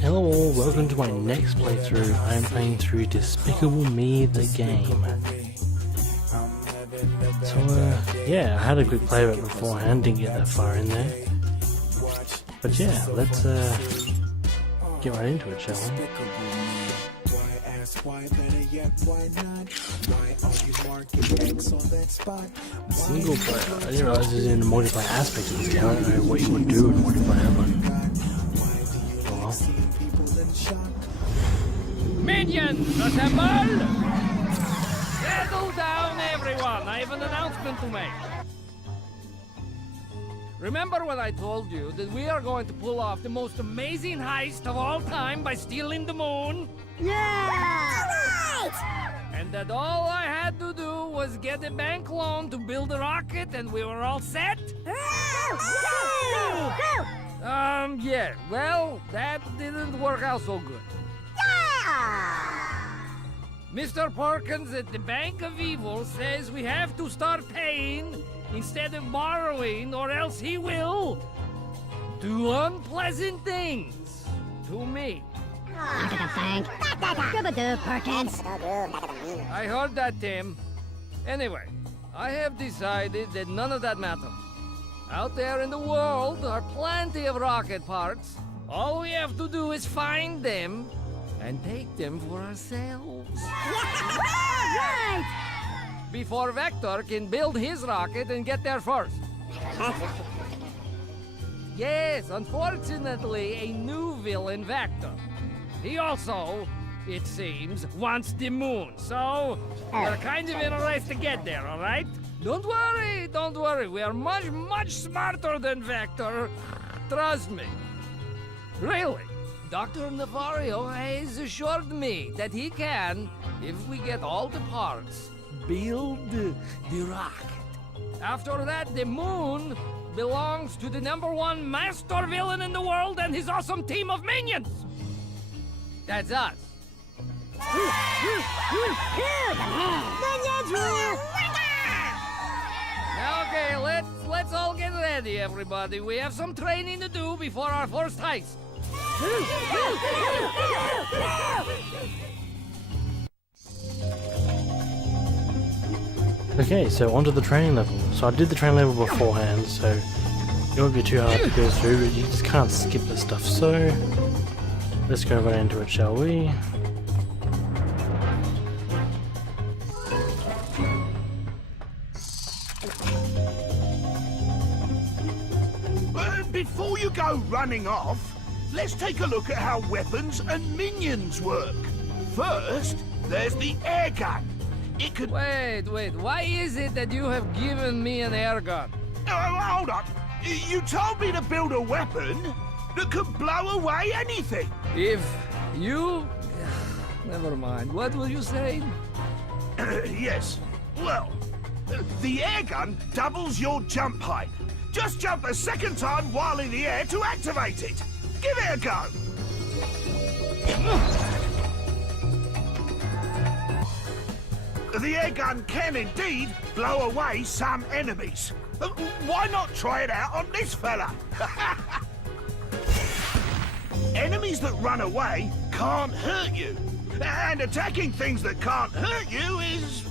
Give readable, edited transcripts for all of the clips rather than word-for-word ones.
Hello all, welcome to my next playthrough. I am playing through Despicable Me the game. So yeah, I had a good play of it beforehand, didn't get that far in there. But yeah, let's get right into it, shall we? Single player. I didn't realize there's in the multiplayer aspect of this game. I don't know what you would do in multiplayer, but oh well. Minions, assemble! Settle down, everyone. I have an announcement to make. Remember when I told you that we are going to pull off the most amazing heist of all time by stealing the moon? Yeah! Right! And that all I had to do was get a bank loan to build a rocket and we were all set? Yeah, well, that didn't work out so good. Yeah! Mr. Perkins at the Bank of Evil says we have to start paying instead of borrowing, or else he will do unpleasant things to me. Back to the bank. Gubba-doo, Perkins. I heard that, Tim. Anyway, I have decided that none of that matters. Out there in the world are plenty of rocket parts. All we have to do is find them and take them for ourselves. Right! Before Vector can build his rocket and get there first. Yes, unfortunately, a new villain, Vector. He also, it seems, wants the moon, so we're kind of in a race to get there, all right? Don't worry, we are much, much smarter than Vector. Trust me. Really, Dr. Navario has assured me that he can, if we get all the parts, build the rocket. After that, the moon belongs to the #1 master villain in the world and his awesome team of minions. That's us. Okay, let's all get ready, everybody. We have some training to do before our first heist. Okay, so onto the training level. So I did the training level beforehand, so it won't be too hard to go through, but you just can't skip this stuff. So let's go right into it, shall we? Before you go running off, let's take a look at how weapons and minions work. First, there's the air gun. It could... Wait, why is it that you have given me an air gun? Oh, hold up. You told me to build a weapon that could blow away anything. If you... Never mind. What were you saying? Yes. Well, the air gun doubles your jump height. Just jump a second time while in the air to activate it. Give it a go. The air gun can indeed blow away some enemies. Why not try it out on this fella? Enemies that run away can't hurt you. And attacking things that can't hurt you is,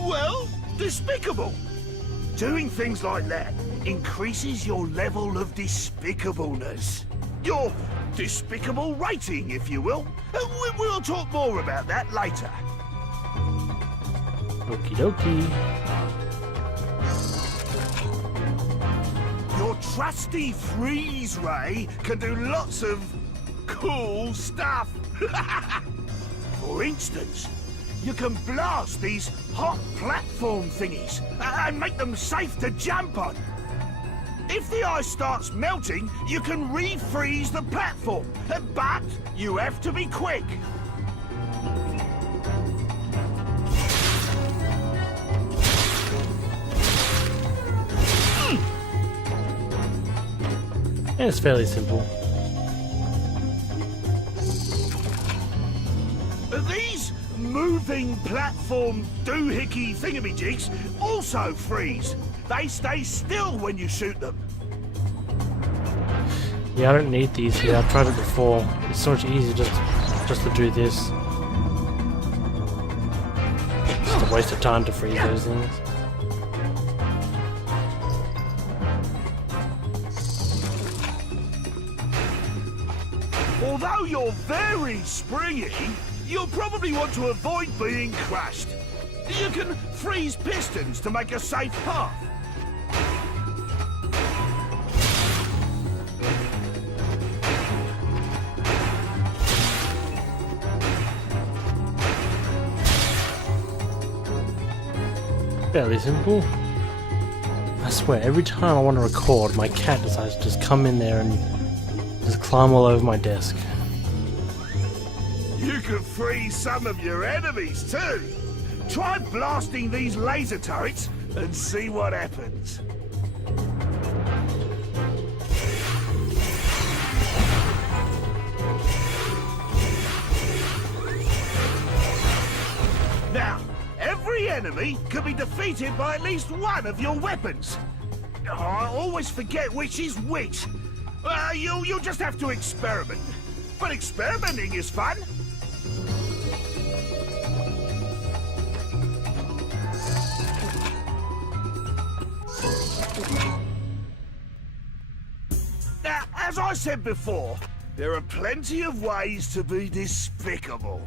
well, despicable. Doing things like that increases your level of despicableness. Your despicable rating, if you will. We'll talk more about that later. Okie dokie. Your trusty freeze ray can do lots of cool stuff. For instance, you can blast these hot platform thingies and make them safe to jump on. If the ice starts melting, you can refreeze the platform, but you have to be quick. And it's fairly simple. These moving platform doohickey thingamajigs also freeze. They stay still when you shoot them. Yeah, I don't need these here. I've tried it before. It's so much easier just to do this. Just a waste of time to freeze those things. Although you're very springy, you'll probably want to avoid being crushed. You can freeze pistons to make a safe path. Fairly simple. I swear, every time I want to record, my cat decides to just come in there and just climb all over my desk. You could freeze some of your enemies too. Try blasting these laser turrets and see what happens. Now, every enemy can be defeated by at least one of your weapons. Oh, I always forget which is which. You'll just have to experiment. But experimenting is fun. Now, as I said before, there are plenty of ways to be despicable.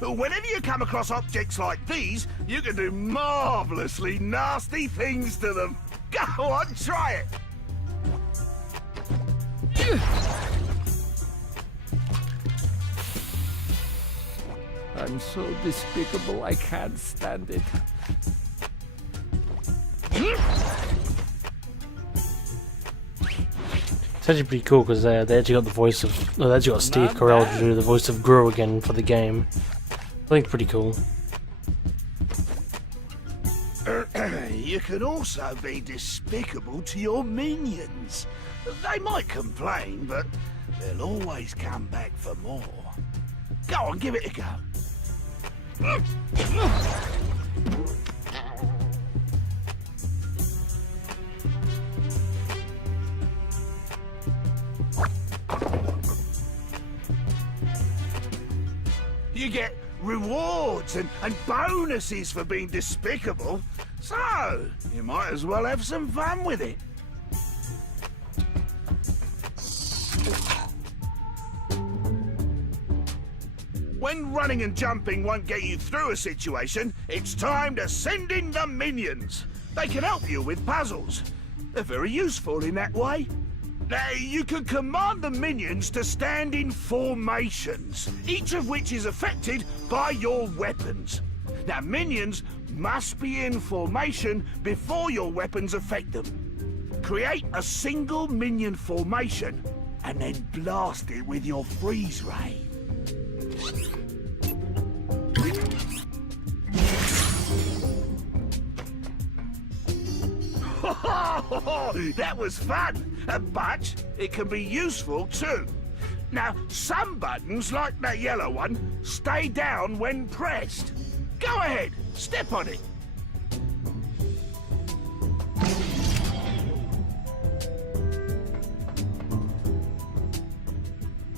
Whenever you come across objects like these, you can do marvelously nasty things to them. Go on, try it. I'm so despicable, I can't stand it. It's actually pretty cool because they actually got the voice of. No, they actually got Steve Not Carell bad. to do the voice of Gru again for the game. I think it's pretty cool. You can also be despicable to your minions. They might complain, but they'll always come back for more. Go on, give it a go. You get rewards and bonuses for being despicable, so you might as well have some fun with it. When running and jumping won't get you through a situation, it's time to send in the minions. They can help you with puzzles. They're very useful in that way. Now, you can command the minions to stand in formations, each of which is affected by your weapons. Now, minions must be in formation before your weapons affect them. Create a single minion formation and then blast it with your freeze ray. That was fun, but it can be useful too. Now, some buttons, like that yellow one, stay down when pressed. Go ahead, step on it.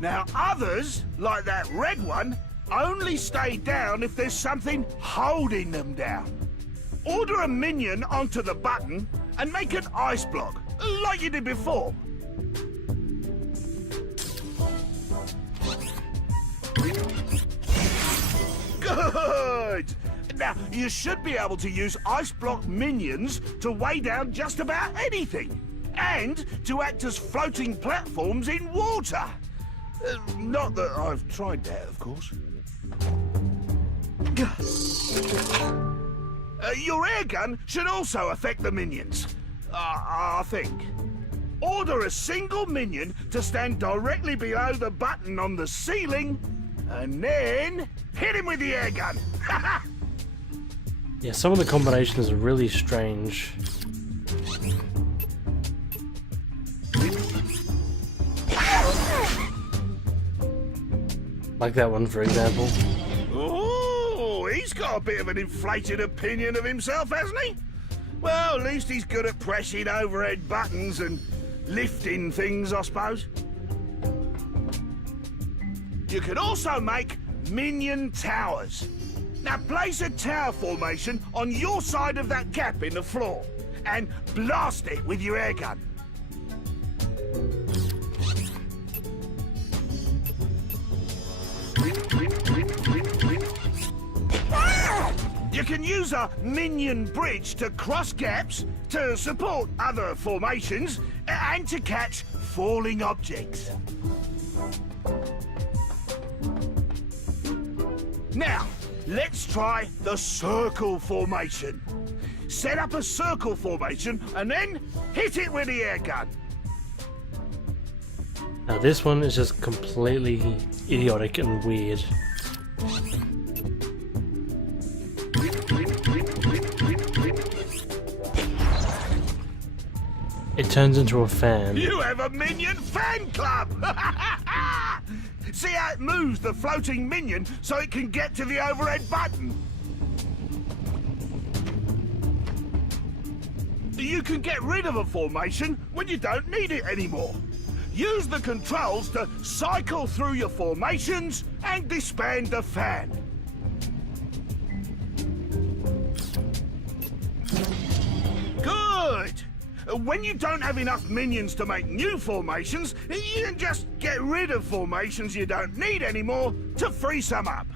Now, others, like that red one, only stay down if there's something holding them down. Order a minion onto the button and make an ice block, like you did before. Good! Now, you should be able to use ice block minions to weigh down just about anything, and to act as floating platforms in water. Not that I've tried that, of course. Your air gun should also affect the minions, I think. Order a single minion to stand directly below the button on the ceiling, and then hit him with the air gun. Yeah, some of the combinations are really strange. Like that one, for example. Oh, he's got a bit of an inflated opinion of himself, hasn't he? Well, at least he's good at pressing overhead buttons and lifting things, I suppose. You can also make minion towers. Now place a tower formation on your side of that gap in the floor and blast it with your air gun. You can use a minion bridge to cross gaps, to support other formations, and to catch falling objects. Now, let's try the circle formation. Set up a circle formation and then hit it with the air gun. Now this one is just completely idiotic and weird. It turns into a fan. You have a minion fan club! See how it moves the floating minion so it can get to the overhead button? You can get rid of a formation when you don't need it anymore. Use the controls to cycle through your formations and disband the fan. Good! When you don't have enough minions to make new formations, you can just get rid of formations you don't need anymore to free some up.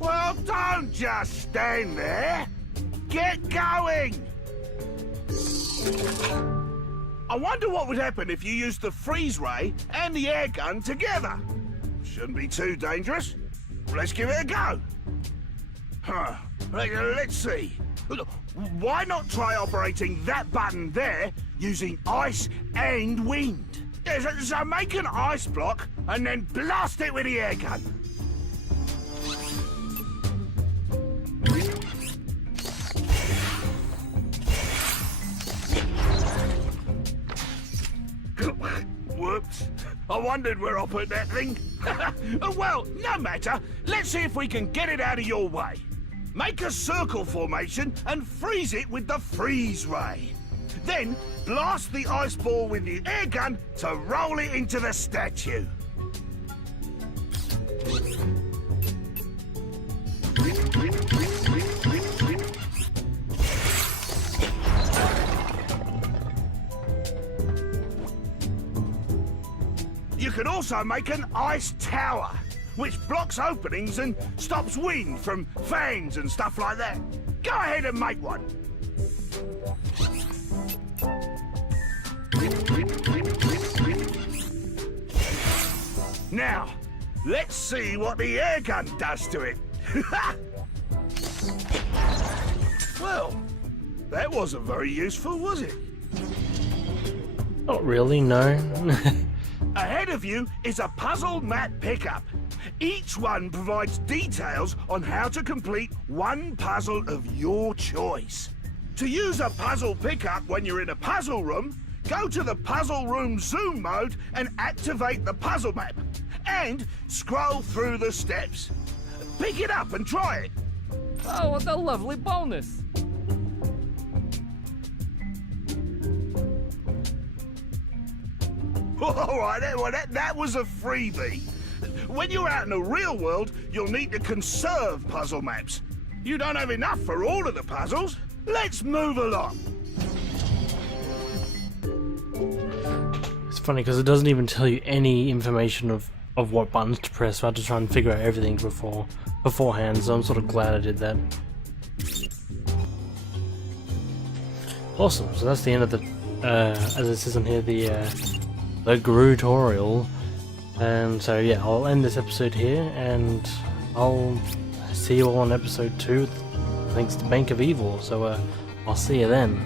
Well, don't just stand there. Get going! I wonder what would happen if you used the freeze ray and the air gun together. Shouldn't be too dangerous. Let's give it a go. Let's see. Why not try operating that button there using ice and wind? So make an ice block and then blast it with the air gun. Whoops. I wondered where I put that thing. Well, no matter. Let's see if we can get it out of your way. Make a circle formation and freeze it with the freeze ray. Then blast the ice ball with the air gun to roll it into the statue. You can also make an ice tower, which blocks openings and stops wind from fans and stuff like that. Go ahead and make one. Now, let's see what the air gun does to it. Well, that wasn't very useful, was it? Not really, no. Ahead of you is a puzzle map pickup. Each one provides details on how to complete one puzzle of your choice. To use a puzzle pickup when you're in a puzzle room, go to the puzzle room zoom mode and activate the puzzle map. And scroll through the steps. Pick it up and try it. Oh, what a lovely bonus. All right, well, that was a freebie. When you're out in the real world, you'll need to conserve puzzle maps. You don't have enough for all of the puzzles. Let's move along. It's funny because it doesn't even tell you any information of what buttons to press, so I had to try and figure out everything beforehand, so I'm sort of glad I did that. Awesome, so that's the end of the, as it says in here, the Gru-Torial. And so yeah, I'll end this episode here, and I'll see you all on episode 2, thanks to Bank of Evil, so I'll see you then.